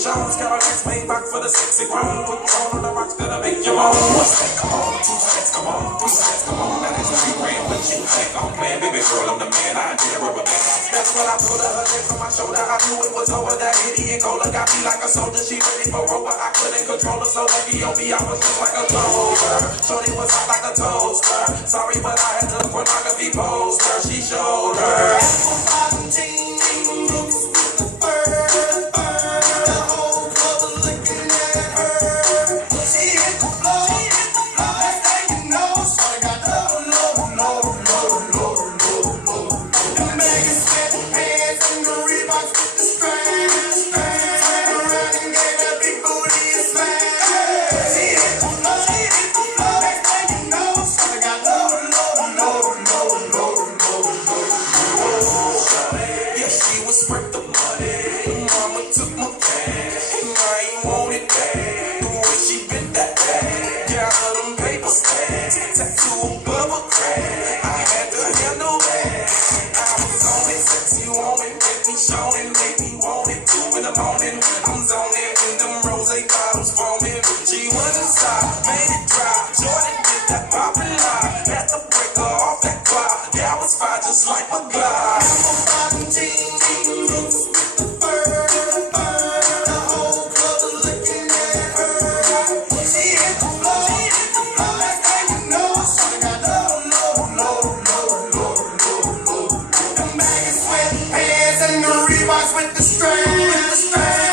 Sean's got a nice Maybach for the sexy grown. Put on the rocks that'll make you moan. What's that? Come on, 2 steps, come on, 3 steps, come on. Now that's 3 grand, but you ain't gon' plan. Baby girl, I'm the man, I did a rubber band. That's when I put her neck on my shoulder. I knew it was over. That idiot cola got me like a soldier. She ready for war, but I couldn't control her. So lucky on me, I was just like a clover. Shorty was hot like a toaster. Sorry, but I had the pornography poster. She showed her. Worth the money, mama took my cash, and I ain't want it back. The way she bent that bag, gather them paper stacks, tattoo bubble crack. I had to handle that. I was on it, sexy woman, make me show it, make me want it. 2 in the morning, I'm zoning in them rose bottles foaming. She wouldn't stop, made it drop. Jordan did that poppin' lie, had to break her off that clock. That was fine, just like my glide. With the strain.